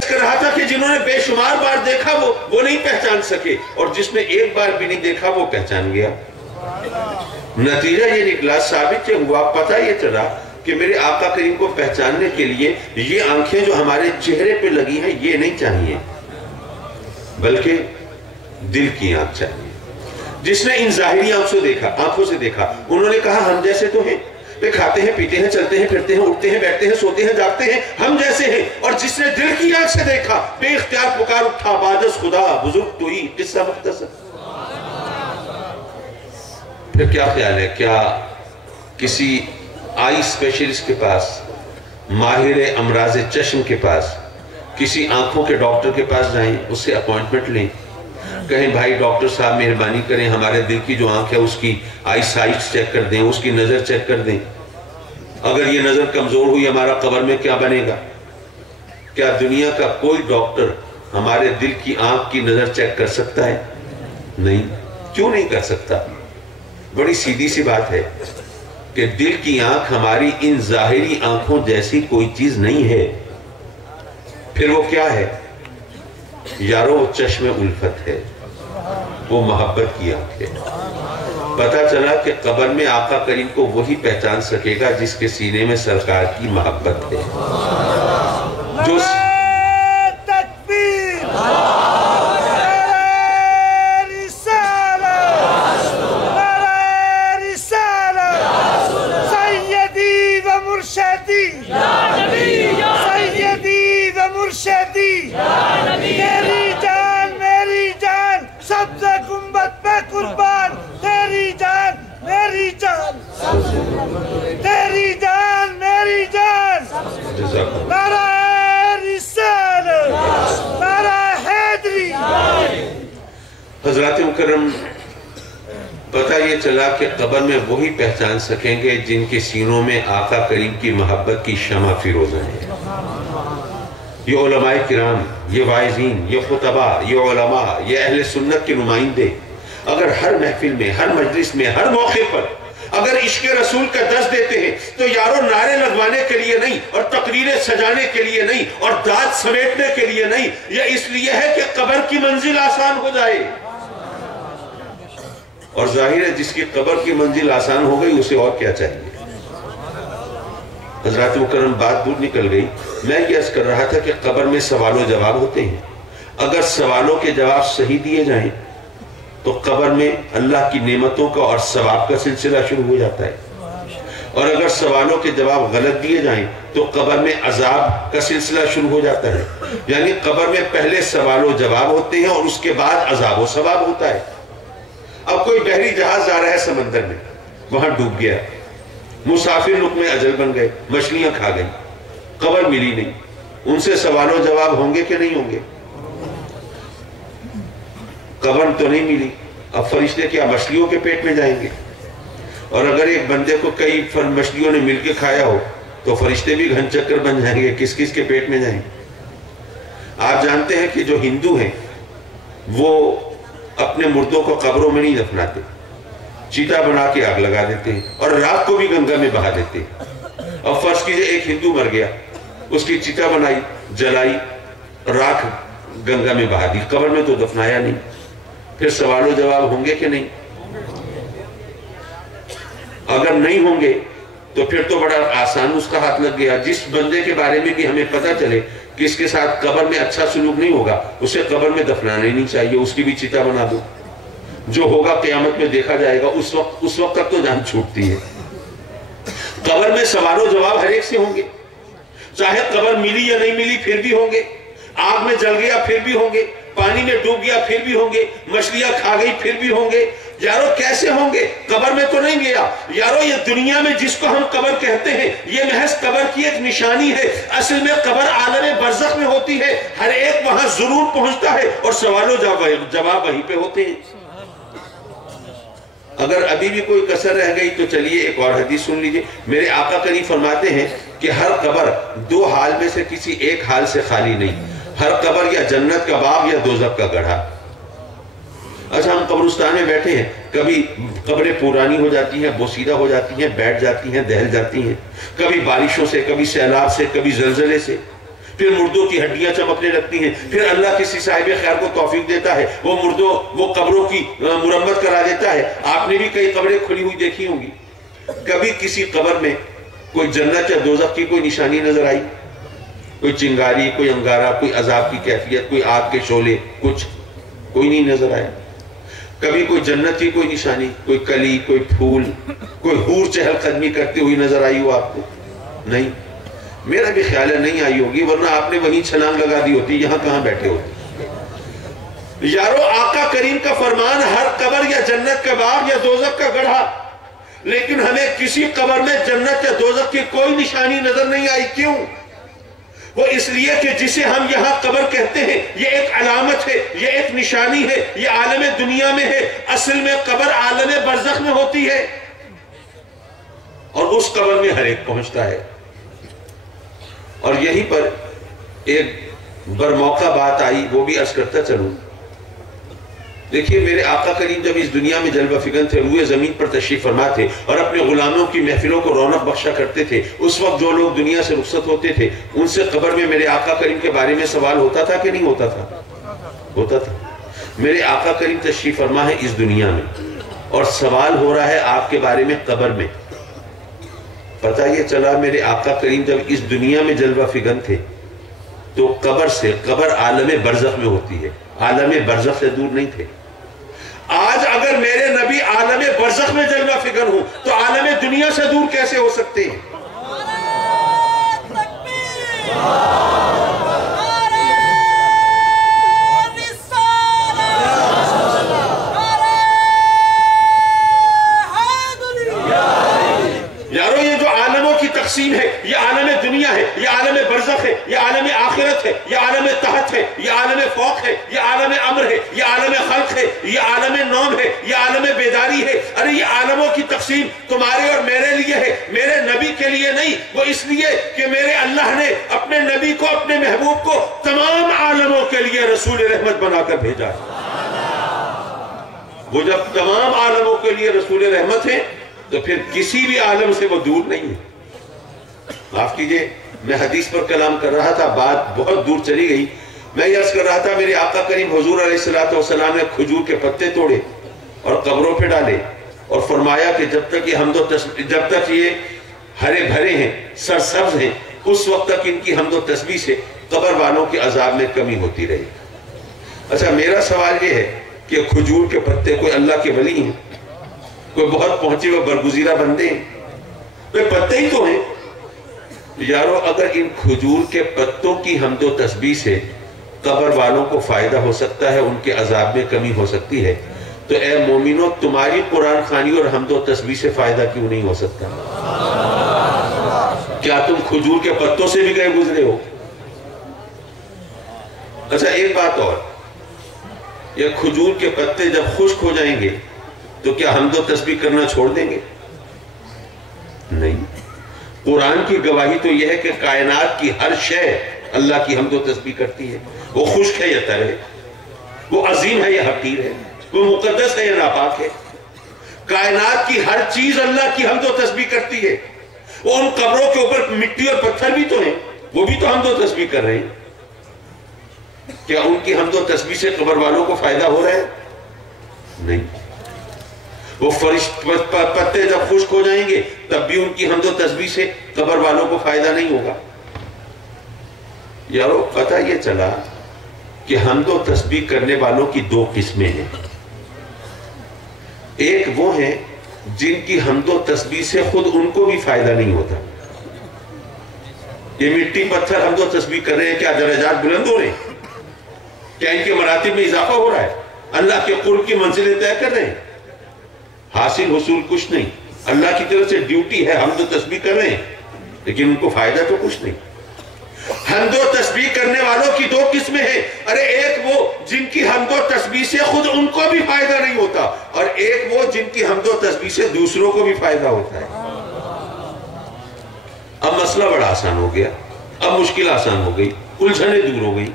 کر رہا تھا کہ جنہوں نے بے شمار بار دیکھا وہ نہیں پہچان سکے، اور جس نے ایک بار بھی نہیں دیکھا وہ پہچان گیا۔ نتیجہ یہ نکلا، ثابت یہ ہوا، پتہ یہ چلا کہ میرے آقا کریم کو پہچاننے کے لیے یہ آنکھیں جو ہمارے چہرے پہ لگی ہیں یہ نہیں چاہیے، بلکہ دل کی آنکھ چاہیے۔ جس نے ان ظاہری آنکھوں سے دیکھا، انہوں نے کہا ہم جیسے تو ہیں، کھاتے ہیں، پیتے ہیں، چلتے ہیں، پھرتے ہیں، اٹھتے ہیں، بیٹھتے ہیں، سوتے ہیں، جاگتے ہیں، ہم جیسے ہیں۔ اور جس نے دل کی آنکھ سے دیکھا، بے اختیار پکار اٹھا، بادس خدا بزرگ تو ہی، قصہ مختصر۔ پھر کیا خیال ہے، کیا کسی آئی اسپیشلسٹ کے پاس، ماہر امراض چشم کے پاس، کسی آنکھوں کے ڈاکٹر کے پاس جائیں، اس سے اپوائنٹمنٹ لیں، کہیں بھائی ڈاکٹر صاحب مہربانی کریں، ہمارے دل کی جو آنکھ ہے اس کی آئی سائٹ چیک کر دیں، اس کی نظر چیک کر دیں، اگر یہ نظر کمزور ہوئی ہمارا قبر میں کیا بنے گا؟ کیا دنیا کا کوئی ڈاکٹر ہمارے دل کی آنکھ کی نظر چیک کر سکتا ہے؟ نہیں۔ کیوں نہیں کر سکتا؟ بڑی سیدھی سی بات ہے کہ دل کی آنکھ ہماری ان ظاہری آنکھوں جیسی کوئی چیز نہیں ہے۔ پھر وہ کیا ہے؟ یارو وہ چشم الفت ہے، وہ محبت کی آنکھ ہے۔ پتہ چلا کہ قبر میں آقا کریم کو وہی پہچان سکے گا جس کے سینے میں سرکار کی محبت ہے، جو تیری جان میری جان سب سے گنبد پہ قربان، تیری جان میری جان، تیری جان میری جان، نعرہ رسالت، نعرہ حیدری۔ حضرات مکرم، پتہ یہ چلا کہ قبر میں وہی پہچان سکیں گے جن کے سینوں میں آقا کریم کی محبت کی شمع فیروزہ ہے۔ یہ علماء کرام، یہ واعظین، یہ خطبہ، یہ علماء، یہ اہل سنت کے نمائندے اگر ہر محفل میں، ہر مجلس میں، ہر موقع پر اگر عشق رسول کا درس دیتے ہیں تو یارو نعرے لگوانے کے لیے نہیں، اور تقریریں سجانے کے لیے نہیں، اور داد سمیٹنے کے لیے نہیں، یہ اس لیے ہے کہ قبر کی منزل آسان ہو جائے۔ اور ظاہر ہے جس کی قبر کی منزل آسان ہو گئی اسے اور کیا چاہیے؟ حضرات مکرم، بات دور نکل گئی۔ میں یہ عرض کر رہا تھا کہ قبر میں سوال و جواب ہوتے ہیں، اگر سوالوں کے جواب صحیح دیے جائیں تو قبر میں اللہ کی نعمتوں کا اور ثواب کا سلسلہ شروع ہو جاتا ہے، اور اگر سوالوں کے جواب غلط دیے جائیں تو قبر میں عذاب کا سلسلہ شروع ہو جاتا ہے۔ یعنی قبر میں پہلے سوال و جواب ہوتے ہیں اور اس کے بعد عذاب و ثواب ہوتا ہے۔ اب کوئی بحری جہاز جا رہا ہے سمندر میں، وہاں ڈوب گیا، مسافر لقمہ اجل بن گئے، مچھلیاں کھا گئی، قبر ملی نہیں، ان سے سوال و جواب ہوں گے کہ نہیں ہوں گے؟ قبر تو نہیں ملی، اب فرشتے کیا مچھلیوں کے پیٹ میں جائیں گے؟ اور اگر ایک بندے کو کئی مچھلیوں نے مل کے کھایا ہو تو فرشتے بھی گھن چکر بن جائیں گے، کس کس کے پیٹ میں جائیں گے؟ آپ جانتے ہیں کہ جو ہندو ہیں وہ اپنے مردوں کو قبروں میں نہیں دفناتے، چیتا بنا کے آگ لگا دیتے ہیں اور رات کو بھی گنگا میں بہا دیتے ہیں۔ اور فرض کیجئے ایک ہندو مر گیا، اس کی چیتا بنائی، جلائی، راکھ گنگا میں بہا دی، قبر میں تو دفنایا نہیں، پھر سوال و جواب ہوں گے کہ نہیں؟ اگر نہیں ہوں گے تو پھر تو بڑا آسان اس کا ہاتھ لگ گیا۔ جس بندے کے بارے میں بھی ہمیں پتہ چلے کہ اس کے ساتھ قبر میں اچھا سلوک نہیں ہوگا، اسے قبر میں دفنانا ہی نہیں چاہیے، اس کی بھی چیتا بنا دو، جو ہوگا قیامت میں دیکھا جائے گا، اس وقت تک تو جان چھوٹتی ہے۔ قبر میں سوال و جواب ہر ایک سے ہوں گے، چاہے قبر ملی یا نہیں ملی پھر بھی ہوں گے، آگ میں جل گیا پھر بھی ہوں گے، پانی میں ڈوب گیا پھر بھی ہوں گے، مچھلیاں کھا گئی پھر بھی ہوں گے۔ یارو کیسے ہوں گے؟ قبر میں تو نہیں گیا یارو، یہ دنیا میں جس کو ہم قبر کہتے ہیں یہ محض قبر کی ایک نشانی ہے، اصل میں قبر عالم برزخ میں ہوتی ہے، ہر ایک وہاں ضرور پہنچتا ہے اور سوال و جواب وہیں پہ ہوتے ہیں۔ اگر ابھی بھی کوئی کسر رہ گئی تو چلیے ایک اور حدیث سن لیجئے۔ میرے آقا کریم فرماتے ہیں کہ ہر قبر دو حال میں سے کسی ایک حال سے خالی نہیں، ہر قبر یا جنت کا باغ یا دوزخ کا گڑھا۔ اچھا ہم قبرستان میں بیٹھے ہیں، کبھی قبریں پرانی ہو جاتی ہیں، بوسیدہ ہو جاتی ہیں، بیٹھ جاتی ہیں، دہل جاتی ہیں، کبھی بارشوں سے، کبھی سیلاب سے، کبھی زلزلے سے، پھر مردوں کی ہڈیاں چمکنے لگتی ہیں، پھر اللہ کسی صاحب خیر کو توفیق دیتا ہے، وہ قبروں کی مرمت کرا دیتا ہے۔ آپ نے بھی کئی قبریں کھلی ہوئی دیکھی ہوں گی۔ کبھی کسی قبر میں کوئی جنت یا دوزخ کی کوئی نشانی نظر آئی؟ کوئی چنگاری، کوئی انگارہ، کوئی عذاب کی کیفیت، کوئی آگ کے شعلے، کچھ کوئی نہیں نظر آیا۔ کبھی کوئی جنت کی کوئی نشانی، کوئی کلی، کوئی پھول، کوئی حور چہل قدمی کرتے ہوئی نظر آئی ہو آپ کو؟ نہیں، میرا بھی خیال ہے نہیں آئی ہوگی، ورنہ آپ نے وہیں چھلانگ لگا دی ہوتی، یہاں کہاں بیٹھے ہوتے۔ یارو آقا کریم کا فرمان ہر قبر یا جنت کا باغ یا دوزخ کا گڑھا، لیکن ہمیں کسی قبر میں جنت یا دوزخ کی کوئی نشانی نظر نہیں آئی۔ کیوں؟ وہ اس لیے کہ جسے ہم یہاں قبر کہتے ہیں یہ ایک علامت ہے، یہ ایک نشانی ہے، یہ عالم دنیا میں ہے، اصل میں قبر عالم برزخ میں ہوتی ہے، اور اس قبر میں ہر ایک پہنچتا ہے۔ اور یہیں پر ایک برموقع بات آئی، وہ بھی عرض کرتا چلوں۔ دیکھیے میرے آقا کریم جب اس دنیا میں جلوہ فکن تھے، روئے زمین پر تشریف فرما تھے اور اپنے غلاموں کی محفلوں کو رونق بخشا کرتے تھے، اس وقت جو لوگ دنیا سے رخصت ہوتے تھے ان سے قبر میں میرے آقا کریم کے بارے میں سوال ہوتا تھا کہ نہیں ہوتا تھا؟ ہوتا تھا۔ میرے آقا کریم تشریف فرما ہے اس دنیا میں اور سوال ہو رہا ہے آپ کے بارے میں قبر میں۔ پتہ یہ چلا میرے آقا کریم جب اس دنیا میں جلوہ فکن تھے تو قبر عالم برزخ میں ہوتی ہے، عالم برزخ سے دور نہیں تھے۔ آج اگر میرے نبی عالم برزخ میں جلوہ فکن ہوں تو عالم دنیا سے دور کیسے ہو سکتے ہیں؟ یارو یہ جو عالموں کی تقسیم ہے، یہ عالم دنیا ہے، یہ عالم برزخ ہے، یہ عالم آخرت ہے، یہ عالم تحت ہے، یہ عالم فوق ہے، یہ عالم امر ہے، یہ عالم خلق ہے، یہ عالم نوم ہے، یہ عالم بیداری ہے۔ ارے یہ عالموں کی تقسیم تمہارے اور میرے لیے ہے، میرے نبی کے لیے نہیں۔ وہ اس لیے کہ میرے اللہ نے اپنے نبی کو، اپنے محبوب کو تمام عالموں کے لیے رسول رحمت بنا کر بھیجا ہے۔ وہ جب تمام عالموں کے لیے رسول رحمت ہے تو پھر کسی بھی عالم سے وہ دور نہیں ہے۔ معاف کیجئے، میں حدیث پر کلام کر رہا تھا، بات بہت دور چلی گئی۔ میں یہ عرض کر رہا تھا میرے آقا کریم حضور علیہ السلام نے کھجور کے پتے توڑے اور قبروں پہ ڈالے اور فرمایا کہ جب تک یہ ہرے بھرے ہیں، سرسبز ہیں، اس وقت تک ان کی حمد و تسبیح سے قبر والوں کے عذاب میں کمی ہوتی رہی۔ اچھا میرا سوال یہ ہے کہ کھجور کے پتے کوئی اللہ کے ولی ہیں، کوئی بہت پہنچے ہوئے برگزیدہ بندے ہیں، وہ پتے ہی تو ہیں۔ یارو اگر ان کھجور کے پتوں کی حمد و تسبیح سے قبر والوں کو فائدہ ہو سکتا ہے، ان کے عذاب میں کمی ہو سکتی ہے، تو اے مومنو تمہاری قرآن خوانی اور حمد و تسبیح سے فائدہ کیوں نہیں ہو سکتا؟ کیا تم کھجور کے پتوں سے بھی گئے گزرے ہو؟ اچھا ایک بات اور، یہ کھجور کے پتے جب خشک ہو جائیں گے تو کیا حمد و تسبیح کرنا چھوڑ دیں گے؟ نہیں۔ قرآن کی گواہی تو یہ ہے کہ کائنات کی ہر شے اللہ کی حمد و تسبیح کرتی ہے، وہ خشک ہے یا تر ہے، وہ عظیم ہے یا حقیر ہے، وہ مقدس ہے یا ناپاک ہے۔ کائنات کی ہر چیز اللہ کی حمد و تسبیح کرتی ہے۔ وہ ان قبروں کے اوپر مٹی اور پتھر بھی تو ہیں، وہ بھی تو حمد و تسبیح کر رہے ہیں۔ کیا ان کی حمد و تسبیح سے قبر والوں کو فائدہ ہو رہا ہے؟ نہیں۔ وہ پتے جب خشک ہو جائیں گے تب بھی ان کی حمد و تسبیح سے قبر والوں کو فائدہ نہیں ہوگا۔ یارو پتہ یہ چلا کہ حمد و تسبیح کرنے والوں کی دو قسمیں ہیں۔ ایک وہ ہیں جن کی حمد و تسبیح سے خود ان کو بھی فائدہ نہیں ہوتا۔ یہ مٹی پتھر حمد و تسبیح کر رہے ہیں، کیا درجات بلند ہو رہے ہیں؟ کیا ان کے مراتب میں اضافہ ہو رہا ہے؟ اللہ کے قرب کی منزلیں طے کر رہے ہیں؟ حاصل حصول کچھ نہیں، اللہ کی طرف سے ڈیوٹی ہے، حمد و تسبیح کر رہے ہیں لیکن ان کو فائدہ تو کچھ نہیں۔ حمد و تسبیح کرنے والوں کی دو قسمیں ہیں۔ ارے ایک وہ جن کی حمد و تسبیح سے خود ان کو بھی فائدہ نہیں ہوتا، اور ایک وہ جن کی حمد و تسبیح سے دوسروں کو بھی فائدہ ہوتا ہے۔ اب مسئلہ بڑا آسان ہو گیا، اب مشکل آسان ہو گئی، الجھنیں دور ہو گئی۔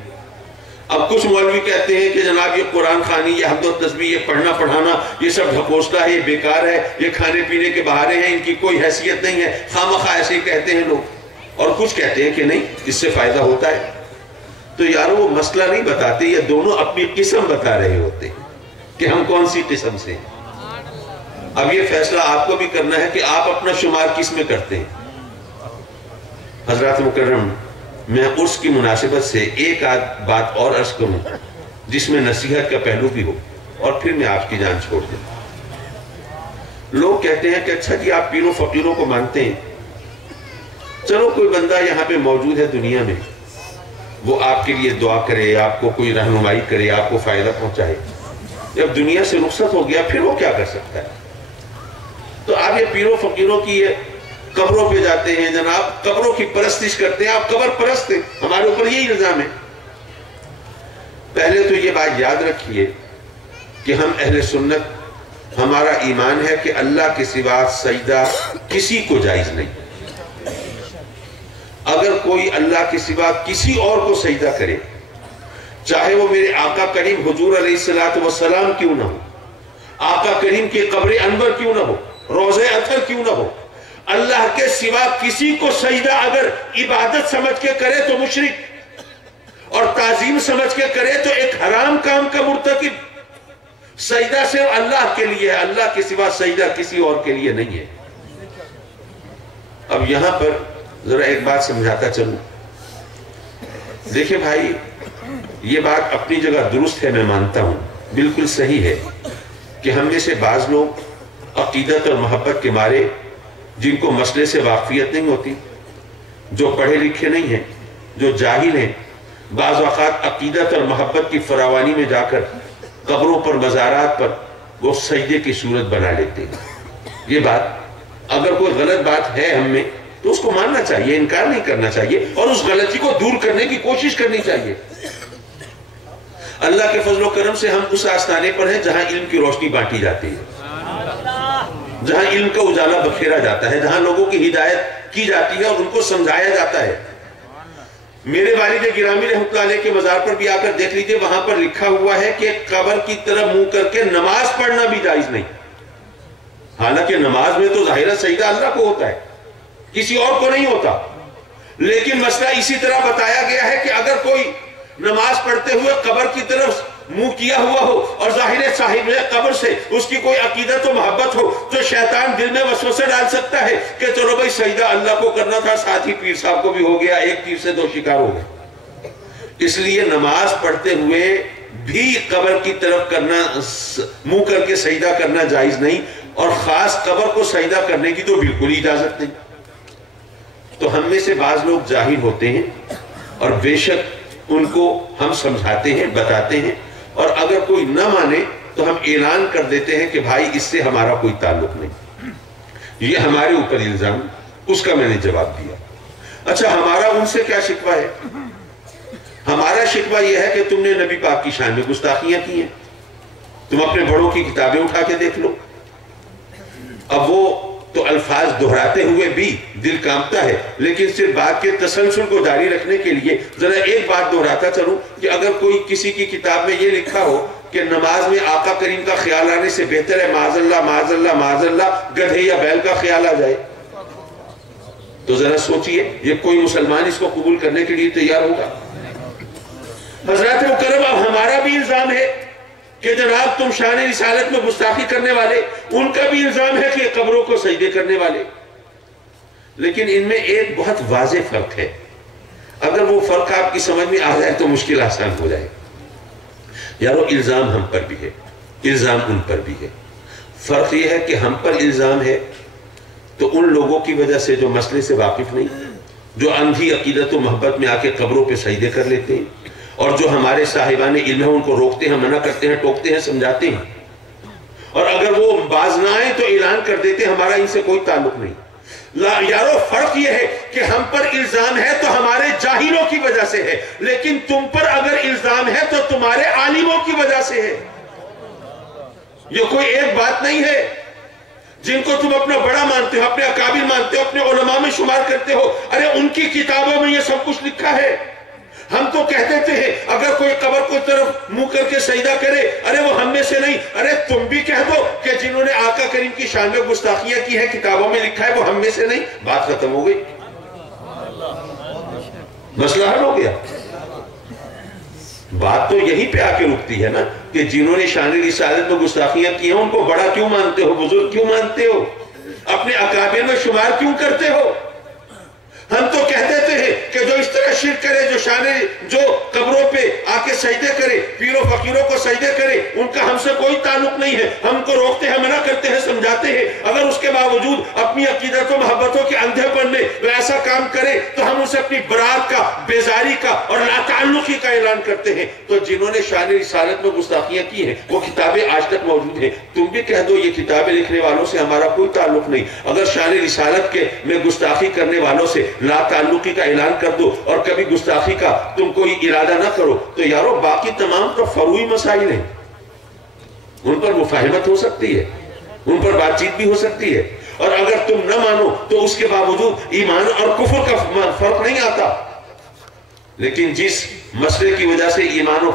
اب کچھ مولوی کہتے ہیں کہ جناب یہ قرآن خوانی، یہ حمد و تسبیح، یہ پڑھنا پڑھانا، یہ سب ڈھکوسلا ہے، یہ بیکار ہے، یہ کھانے پینے کے بہانے ہیں، ان کی کوئی حیثیت نہیں ہے، خامخواہ ایسے ہی کہتے ہیں لوگ۔ اور کچھ کہتے ہیں کہ نہیں، اس سے فائدہ ہوتا ہے۔ تو یارو وہ مسئلہ نہیں بتاتے، یہ دونوں اپنی قسم بتا رہے ہوتے ہیں کہ ہم کون سی قسم سے ہیں۔ اب یہ فیصلہ آپ کو بھی کرنا ہے کہ آپ اپنا شمار کس میں کرتے ہیں۔ حضرات مکرم، میں عرس کی مناسبت سے ایک آدھ بات اور عرض کروں جس میں نصیحت کا پہلو بھی ہو، اور پھر میں آپ کی جان چھوڑ دوں۔ لوگ کہتے ہیں کہ اچھا جی آپ پیروں فقیروں کو مانتے ہیں، چلو کوئی بندہ یہاں پہ موجود ہے دنیا میں، وہ آپ کے لیے دعا کرے، آپ کو کوئی رہنمائی کرے، آپ کو فائدہ پہنچائے۔ جب دنیا سے رخصت ہو گیا پھر وہ کیا کر سکتا ہے؟ تو آپ یہ پیروں فقیروں کی قبروں پہ جاتے ہیں، جناب قبروں کی پرستش کرتے ہیں، آپ قبر پرست ہیں، ہمارے اوپر یہی الزام ہے۔ پہلے تو یہ بات یاد رکھیے کہ ہم اہل سنت، ہمارا ایمان ہے کہ اللہ کے سوا سجدہ کسی کو جائز نہیں۔ اگر کوئی اللہ کے سوا کسی اور کو سجدہ کرے، چاہے وہ میرے آقا کریم حضور علیہ السلام کیوں نہ ہو، آقا کریم کی قبر انور کیوں نہ ہو، روضہ اطہر کیوں نہ ہو، اللہ کے سوا کسی کو سجدہ اگر عبادت سمجھ کے کرے تو مشرک، اور تعظیم سمجھ کے کرے تو ایک حرام کام کا مرتکب۔ سجدہ صرف اللہ کے لیے ہے، اللہ کے سوا سجدہ کسی اور کے لیے نہیں ہے۔ اب یہاں پر ذرا ایک بات سمجھاتا چلوں۔ دیکھیں بھائی، یہ بات اپنی جگہ درست ہے، میں مانتا ہوں، بالکل صحیح ہے کہ ہم میں سے بعض لوگ عقیدت اور محبت کے مارے، جن کو مسئلے سے واقفیت نہیں ہوتی، جو پڑھے لکھے نہیں ہیں، جو جاہل ہیں، بعض اوقات عقیدت اور محبت کی فراوانی میں جا کر قبروں پر، مزارات پر وہ سجدے کی صورت بنا لیتے ہیں۔ یہ بات اگر کوئی غلط بات ہے ہم میں تو اس کو ماننا چاہیے، انکار نہیں کرنا چاہیے، اور اس غلطی کو دور کرنے کی کوشش کرنی چاہیے۔ اللہ کے فضل و کرم سے ہم اس آستانے پر ہیں جہاں علم کی روشنی بانٹی جاتی ہے، جہاں علم کا اجالا بکھیرا جاتا ہے، جہاں لوگوں کی ہدایت کی جاتی ہے اور ان کو سمجھایا جاتا ہے۔ میرے والد گرامی رحمۃ اللہ علیہ کے مزار پر بھی آ کر دیکھ لیجئے، وہاں پر لکھا ہوا ہے کہ قبر کی طرف منہ کر کے نماز پڑھنا بھی جائز نہیں۔ حالانکہ نماز میں تو ظاہرہ سجدہ اللہ کو ہوتا ہے، کسی اور کو نہیں ہوتا، لیکن مسئلہ اسی طرح بتایا گیا ہے کہ اگر کوئی نماز پڑھتے ہوئے قبر کی طرف منہ کیا ہوا ہو اور ظاہر صاحب قبر سے اس کی کوئی عقیدت و محبت ہو، تو شیطان دل میں وسوسہ ڈال سکتا ہے کہ چلو بھائی سجدہ اللہ کو کرنا تھا، ساتھ ہی پیر صاحب کو بھی ہو گیا، ایک تیر سے دو شکار ہو گئے۔ اس لیے نماز پڑھتے ہوئے بھی قبر کی طرف کرنا، منہ کر کے سجدہ کرنا جائز نہیں، اور خاص قبر کو سجدہ کرنے کی تو بالکل اجازت نہیں۔ تو ہم میں سے بعض لوگ جاہل ہوتے ہیں، اور بے شک ان کو ہم سمجھاتے ہیں، بتاتے ہیں، اور اگر کوئی نہ مانے تو ہم اعلان کر دیتے ہیں کہ بھائی اس سے ہمارا کوئی تعلق نہیں، یہ ہمارے اوپر الزام، اس کا میں نے جواب دیا۔ اچھا ہمارا ان سے کیا شکوہ ہے؟ ہمارا شکوہ یہ ہے کہ تم نے نبی پاک کی شان میں گستاخیاں کی ہیں۔ تم اپنے بڑوں کی کتابیں اٹھا کے دیکھ لو، اب وہ تو الفاظ دہراتے ہوئے بھی دل کانپتا ہے، لیکن صرف بات کے تسلسل کو جاری رکھنے کے لیے ذرا ایک بات دہراتا چلوں کہ اگر کوئی کسی کی کتاب میں یہ لکھا ہو کہ نماز میں آقا کریم کا خیال آنے سے بہتر ہے معاذ اللہ معاذ اللہ معاذ اللہ گدھے یا بیل کا خیال آ جائے، تو ذرا سوچئے یہ کوئی مسلمان اس کو قبول کرنے کے لیے تیار ہوگا؟ حضرات مکرم، اب ہمارا بھی الزام ہے کہ جناب تم شان رسالت میں گستاخی کرنے والے، ان کا بھی الزام ہے کہ قبروں کو سجدے کرنے والے، لیکن ان میں ایک بہت واضح فرق ہے۔ اگر وہ فرق آپ کی سمجھ میں آ جائے تو مشکل آسان ہو جائے۔ یارو الزام ہم پر بھی ہے، الزام ان پر بھی ہے۔ فرق یہ ہے کہ ہم پر الزام ہے تو ان لوگوں کی وجہ سے جو مسئلے سے واقف نہیں، جو اندھی عقیدت و محبت میں آ کے قبروں پہ سجدے کر لیتے ہیں، اور جو ہمارے صاحبان علم ہیں ان کو روکتے ہیں، منع کرتے ہیں، ٹوکتے ہیں، سمجھاتے ہیں، اور اگر وہ باز نہ آئیں تو اعلان کر دیتے ہیں ہمارا ان سے کوئی تعلق نہیں۔ یارو فرق یہ ہے کہ ہم پر الزام ہے تو ہمارے جاہلوں کی وجہ سے ہے، لیکن تم پر اگر الزام ہے تو تمہارے عالموں کی وجہ سے ہے۔ یہ کوئی ایک بات نہیں ہے۔ جن کو تم اپنا بڑا مانتے ہو، اپنے اکابر مانتے ہو، اپنے علماء میں شمار کرتے ہو، ارے ان کی کتابوں میں یہ سب کچھ لکھا ہے۔ ہم تو کہہ دیتے ہیں اگر کوئی قبر کو طرف منہ کر کے سجدہ کرے ارے وہ ہم میں سے نہیں. ارے تم بھی کہہ دو کہ جنہوں نے آقا کریم کی شان میں گستاخیاں کی ہیں کتابوں میں لکھا ہے وہ ہم میں سے نہیں. بات ختم ہو گئی, مسئلہ حل ہو گیا. بات تو یہیں پہ آ کے رکتی ہے نا کہ جنہوں نے شان رسالت میں گستاخیاں کی ہیں ان کو بڑا کیوں مانتے ہو, بزرگ کیوں مانتے ہو, اپنے اکابر میں شمار کیوں کرتے ہو؟ ہم تو کہہ دیتے ہیں کہ جو اس طرح شرک کرے, جو قبروں پہ آ کے سجدے کرے, پیروں فقیروں کو سجدے کرے, ان کا ہم سے کوئی تعلق نہیں ہے. ہم کو روکتے ہیں, منع کرتے ہیں, سمجھاتے ہیں. اگر اس کے باوجود اپنی عقیدت و محبتوں کے اندھے پن میں وہ ایسا کام کرے تو ہم اسے اپنی برات کا, بیزاری کا اور لا تعلقی کا اعلان کرتے ہیں. تو جنہوں نے شان رسالت میں گستاخیاں کی ہیں وہ کتابیں آج تک موجود ہیں. تم بھی کہہ دو یہ کتابیں لکھنے والوں سے ہمارا کوئی تعلق نہیں. اگر شان رسالت کے میں گستاخی کرنے والوں سے لا تعلقی کا اعلان کر دو اور کبھی گستاخی کا تم کوئی ارادہ نہ کرو تو یارو باقی تمام تو فروعی مسائل ہیں, ان پر مفاہمت ہو سکتی ہے, ان پر بات چیت بھی ہو سکتی ہے. اور اگر تم نہ مانو تو اس کے باوجود ایمان اور کفر کا فرق نہیں آتا. لیکن جس مسئلے کی وجہ سے ایمان و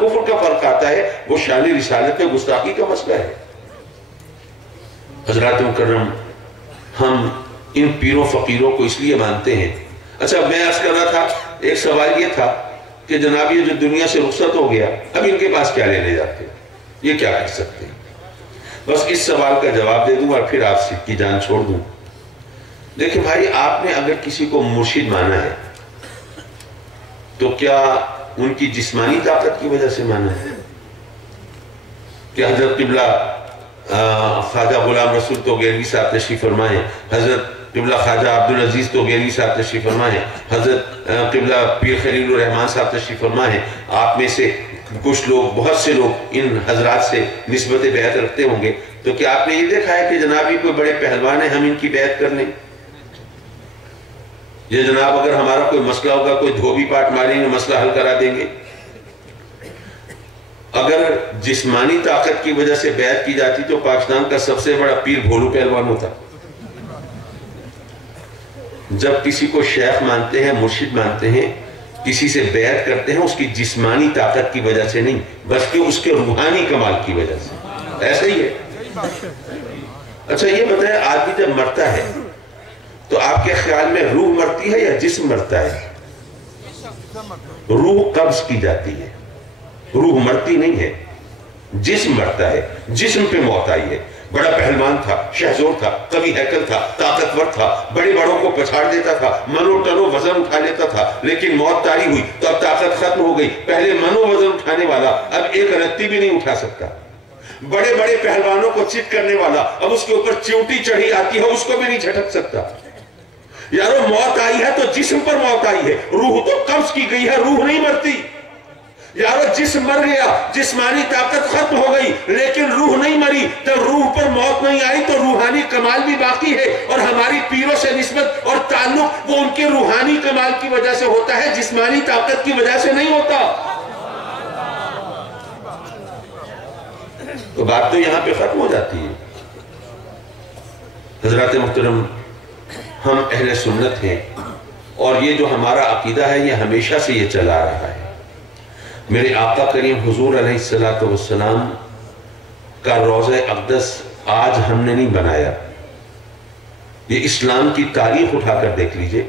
کفر کا فرق آتا ہے وہ شان رسالت میں گستاخی کا مسئلہ ہے. حضرات مکرم, ہم ان پیروں فقیروں کو اس لیے مانتے ہیں. اچھا میں عرض کر رہا تھا, ایک سوال یہ تھا کہ جناب یہ جو دنیا سے رخصت ہو گیا اب ان کے پاس کیا لینے جاتے ہیں, یہ کیا کر سکتے ہیں؟ بس اس سوال کا جواب دے دوں اور پھر آپ سے کی جان چھوڑ دوں. دیکھیں بھائی, آپ نے اگر کسی کو مرشد مانا ہے تو کیا ان کی جسمانی طاقت کی وجہ سے مانا ہے؟ کہ حضرت قبلہ خواجہ غلام رسول توگیلوی صاحب تشریف فرمائے, حضرت قبلہ خواجہ عبدالعزیز توگیلوی صاحب تشریف فرمائے, حضرت قبلہ پیر خلیل الرحمان صاحب تشریف فرمائے. آپ میں سے کچھ لوگ, بہت سے لوگ ان حضرات سے نسبت بیعت رکھتے ہوں گے, تو کیا آپ نے یہ دیکھا ہے کہ جناب یہ کوئی بڑے پہلوان ہیں ہم ان کی بیعت کر لیں؟ یہ جناب اگر ہمارا کوئی مسئلہ ہوگا کوئی دھوبی پاٹ ماریں گے مسئلہ حل کرا دیں گے؟ اگر جسمانی طاقت کی وجہ سے بیعت کی جاتی تو پاکستان کا سب سے بڑا پیر بھولو پہلوان ہوتا. جب کسی کو شیخ مانتے ہیں, مرشد مانتے ہیں, کسی سے بیعت کرتے ہیں اس کی جسمانی طاقت کی وجہ سے نہیں بلکہ اس کے روحانی کمال کی وجہ سے. ایسا ہی ہے. اچھا یہ بتائیں, آدمی جب مرتا ہے تو آپ کے خیال میں روح مرتی ہے یا جسم مرتا ہے؟ روح قبض کی جاتی ہے, روح مرتی نہیں ہے, جسم مرتا ہے. جسم پہ موت آئی ہے. بڑا پہلوان تھا, شہزور تھا, قوی ہیکل تھا, طاقتور تھا, بڑے بڑوں کو پچھاڑ دیتا تھا, منو ٹنو وزن اٹھا لیتا تھا, لیکن موت طاری ہوئی تو اب طاقت ختم ہو گئی. پہلے منو وزن اٹھانے والا اب ایک رتی بھی نہیں اٹھا سکتا. بڑے بڑے پہلوانوں کو چت کرنے والا اب اس کے اوپر چیوٹی چڑھی آتی ہے اس کو بھی نہیں جھٹک سکتا. یارو موت آئی ہے تو جسم پر موت آئی ہے, روح تو قبض کی گئی ہے, روح نہیں مرتی. یارو جسم مر گیا, جسمانی طاقت ختم ہو گئی لیکن روح نہیں مری. جب روح پر موت نہیں آئی تو روحانی کمال بھی باقی ہے, اور ہماری پیروں سے نسبت اور تعلق وہ ان کے روحانی کمال کی وجہ سے ہوتا ہے, جسمانی طاقت کی وجہ سے نہیں ہوتا. تو بات تو یہاں پہ ختم ہو جاتی ہے. حضرات محترم, ہم اہل سنت ہیں اور یہ جو ہمارا عقیدہ ہے یہ ہمیشہ سے یہ چلا رہا ہے. میرے آقا کریم حضور علیہ السلام کا روضہ اقدس آج ہم نے نہیں بنایا, یہ اسلام کی تاریخ اٹھا کر دیکھ لیجئے.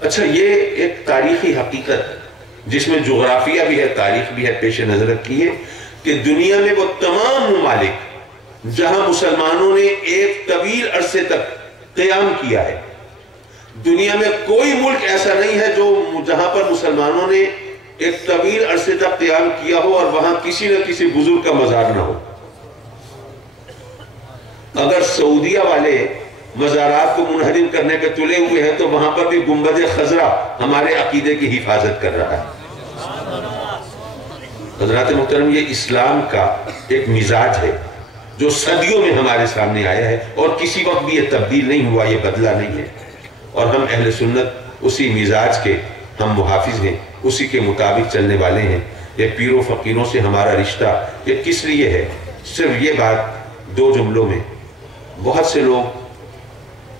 اچھا یہ ایک تاریخی حقیقت جس میں جغرافیہ بھی ہے, تاریخ بھی ہے, پیش نظر رکھیے کہ دنیا میں وہ تمام ممالک جہاں مسلمانوں نے ایک طویل عرصے تک قیام کیا ہے, دنیا میں کوئی ملک ایسا نہیں ہے جو جہاں پر مسلمانوں نے ایک طویل عرصے تک قیام کیا ہو اور وہاں کسی نہ کسی بزرگ کا مزار نہ ہو. اگر سعودیہ والے مزارات کو منہدم کرنے پہ تلے ہوئے ہیں تو وہاں پر بھی گنبد خضرا ہمارے عقیدے کی حفاظت کر رہا ہے. حضرات محترم, یہ اسلام کا ایک مزاج ہے جو صدیوں میں ہمارے سامنے آیا ہے اور کسی وقت بھی یہ تبدیل نہیں ہوا, یہ بدلا نہیں ہے. اور ہم اہل سنت اسی مزاج کے ہم محافظ ہیں, اسی کے مطابق چلنے والے ہیں. یہ پیروں فقیروں سے ہمارا رشتہ یہ کس لیے ہے؟ صرف یہ بات دو جملوں میں. بہت سے لوگ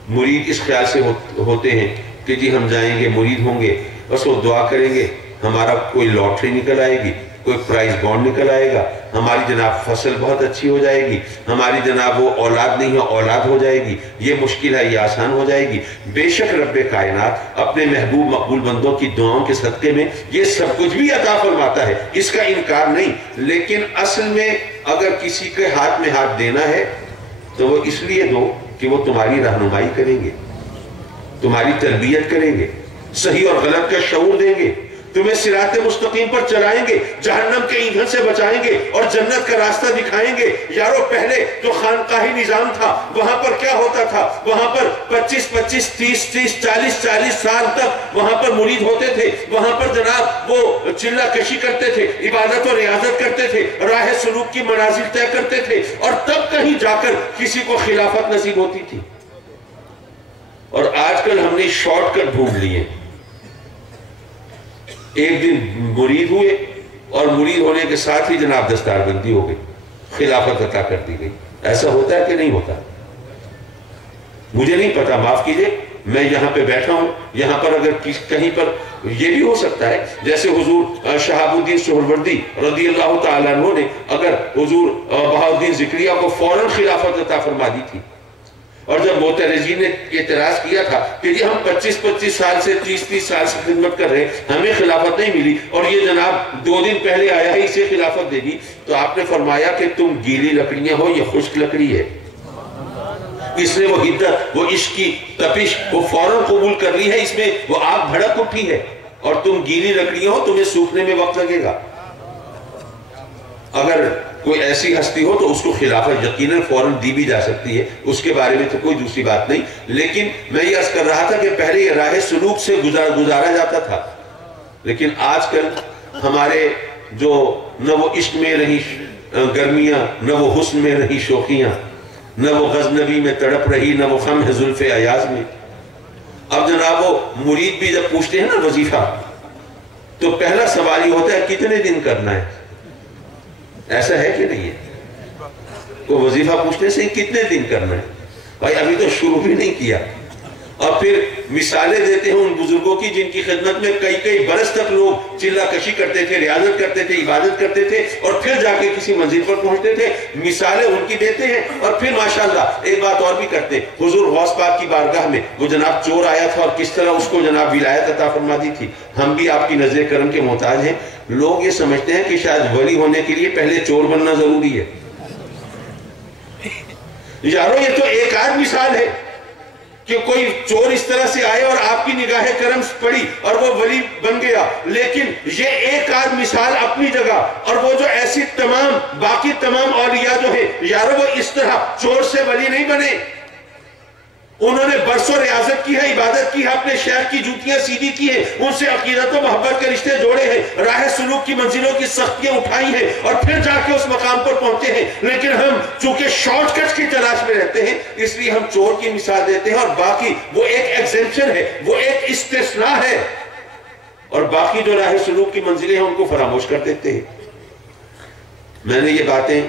مرید اس خیال سے ہوتے ہیں کہ جی ہم جائیں گے مرید ہوں گے بس وہ دعا کریں گے ہمارا کوئی لاٹری نکل آئے گی، کوئی پرائز بانڈ نکل آئے گا، ہماری جناب فصل بہت اچھی ہو جائے گی، ہماری جناب وہ اولاد نہیں ہے اولاد ہو جائے گی، یہ مشکل ہے یہ آسان ہو جائے گی۔ بے شک رب کائنات اپنے محبوب مقبول بندوں کی دعاؤں کے صدقے میں یہ سب کچھ بھی عطا فرماتا ہے، اس کا انکار نہیں، لیکن اصل میں اگر کسی کے ہاتھ میں ہاتھ دینا ہے تو وہ اس لیے دو کہ وہ تمہاری رہنمائی کریں گے، تمہاری تربیت کریں گے، صحیح اور غلط کا شعور دیں گے، تمہیں صراط مستقیم پر چلائیں گے، جہنم کے ایندھن سے بچائیں گے اور جنت کا راستہ دکھائیں گے۔ یارو پہلے تو خانقاہی نظام تھا، وہاں پر کیا ہوتا تھا؟ وہاں پر 25 30 40 سال تک وہاں پر مرید ہوتے تھے، وہاں پر جناب وہ چلہ کشی کرتے تھے، عبادت و ریاضت کرتے تھے، راہ سلوک کی منازل طے کرتے تھے، اور تب کہیں جا کر کسی کو خلافت نصیب ہوتی تھی۔ اور آج کل ہم نے شارٹ کٹ ڈھونڈ لیے، ایک دن مرید ہوئے اور مرید ہونے کے ساتھ ہی جناب دستار بندی ہو گئی، خلافت عطا کر دی گئی۔ ایسا ہوتا ہے کہ نہیں ہوتا؟ مجھے نہیں پتا، معاف کیجئے، میں یہاں پہ بیٹھا ہوں، یہاں پر اگر کہیں پر یہ بھی ہو سکتا ہے جیسے حضور شہاب الدین سہروردی رضی اللہ تعالیٰ عنہ نے اگر حضور بہاؤالدین ذکریہ کو فوراً خلافت عطا فرما دی تھی، اور جب معترضین نے اعتراض کیا تھا کہ یہ ہم 25 سال سے 30 سال سے خدمت کر رہے ہیں، ہمیں خلافت نہیں ملی اور یہ جناب 2 دن پہلے آیا ہی اسے خلافت دے دی، تو آپ نے فرمایا کہ تم گیلی لکڑیاں ہو، یہ خشک لکڑی ہے۔ اس نے وہ حدت، وہ عشق کی تپش وہ فوراً قبول کر لی ہے، اس میں وہ آگ بھڑک اٹھی ہے، اور تم گیلی لکڑیاں ہو، تمہیں سوکھنے میں وقت لگے گا۔ اگر کوئی ایسی ہستی ہو تو اس کو خلافت یقیناً فوراً دی بھی جا سکتی ہے، اس کے بارے میں تو کوئی دوسری بات نہیں، لیکن میں یہ عرض کر رہا تھا کہ پہلے یہ راہ سلوک سے گزارا جاتا تھا، لیکن آج کل ہمارے جو نہ وہ عشق میں رہی گرمیاں، نہ وہ حسن میں رہی شوخیاں، نہ وہ غزنوی میں تڑپ رہی، نہ وہ خم ہے زلف ایاز میں۔ اب جناب وہ مرید بھی جب پوچھتے ہیں نا وظیفہ، تو پہلا سوال یہ ہوتا ہے کتنے دن کرنا ہے؟ ایسا ہے کہ نہیں ہے؟ کوئی وظیفہ پوچھنے سے کتنے دن کرنا ہے؟ بھائی ابھی تو شروع بھی نہیں کیا، اور پھر مثالیں دیتے ہیں ان بزرگوں کی جن کی خدمت میں کئی برس تک لوگ چلہ کشی کرتے تھے، ریاضت کرتے تھے، عبادت کرتے تھے، اور پھر جا کے کسی منزل پر پہنچتے تھے۔ مثالیں ان کی دیتے ہیں، اور پھر ماشاءاللہ ایک بات اور بھی کرتے ہیں، حضور غوث پاک کی بارگاہ میں وہ جناب چور آیا تھا اور کس طرح اس کو جناب ولایت عطا فرما دی تھی۔ ہم بھی آپ کی نظر کرم کے محتاج ہیں۔ لوگ یہ سمجھتے ہیں کہ شاید ولی ہونے کے لیے پہلے چور بننا ضروری ہے۔ یارو یہ تو ایک آدھ مثال ہے کہ کوئی چور اس طرح سے آئے اور آپ کی نگاہ کرم پڑی اور وہ ولی بن گیا، لیکن یہ ایک آدھ مثال اپنی جگہ، اور وہ جو ایسی باقی تمام اولیاء جو ہیں یارو وہ اس طرح چور سے ولی نہیں بنے۔ انہوں نے برسوں ریاضت کی ہے، عبادت کی ہے، اپنے شیخ کی جوتیاں سیدھی کی ہیں، ان سے عقیدت و محبت کے رشتے جوڑے ہیں، راہ سلوک کی منزلوں کی سختیاں اٹھائی ہیں، اور پھر جا کے اس مقام پر پہنچے ہیں۔ لیکن ہم چونکہ شارٹ کٹ کی تلاش میں رہتے ہیں، اس لیے ہم چور کی مثال دیتے ہیں، اور باقی وہ ایک ایگزیمپشن ہے، وہ ایک استثناء ہے، اور باقی جو راہ سلوک کی منزلیں ہیں ان کو فراموش کر دیتے ہیں۔ میں نے یہ باتیں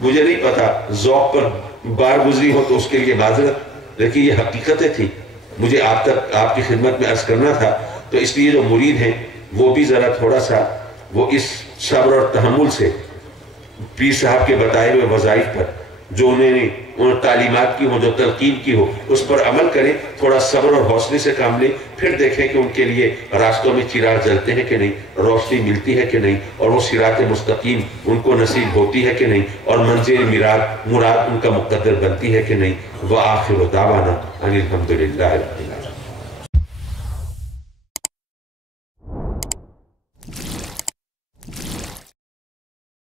مجھے نہیں پتا ذوق پر بار گزری ہو تو اس کے لیے معذرت، لیکن یہ حقیقتیں تھی، مجھے آپ کی خدمت میں عرض کرنا تھا، تو اس لیے جو مرید ہیں وہ بھی ذرا تھوڑا سا وہ اس صبر اور تحمل سے پیر صاحب کے بتائے ہوئے وظائف پر جو انہوں نے ان تعلیمات کی ہو، جو تلقین کی ہو، اس پر عمل کریں، تھوڑا صبر اور حوصلے سے کام لیں، پھر دیکھیں کہ ان کے لیے راستوں میں چراغ جلتے ہیں کہ نہیں، روشنی ملتی ہے کہ نہیں، اور وہ صراط مستقیم ان کو نصیب ہوتی ہے کہ نہیں، اور منزل مراد ان کا مقدر بنتی ہے کہ نہیں۔ وآخر دعوانا ان الحمدللہ رب العالمین۔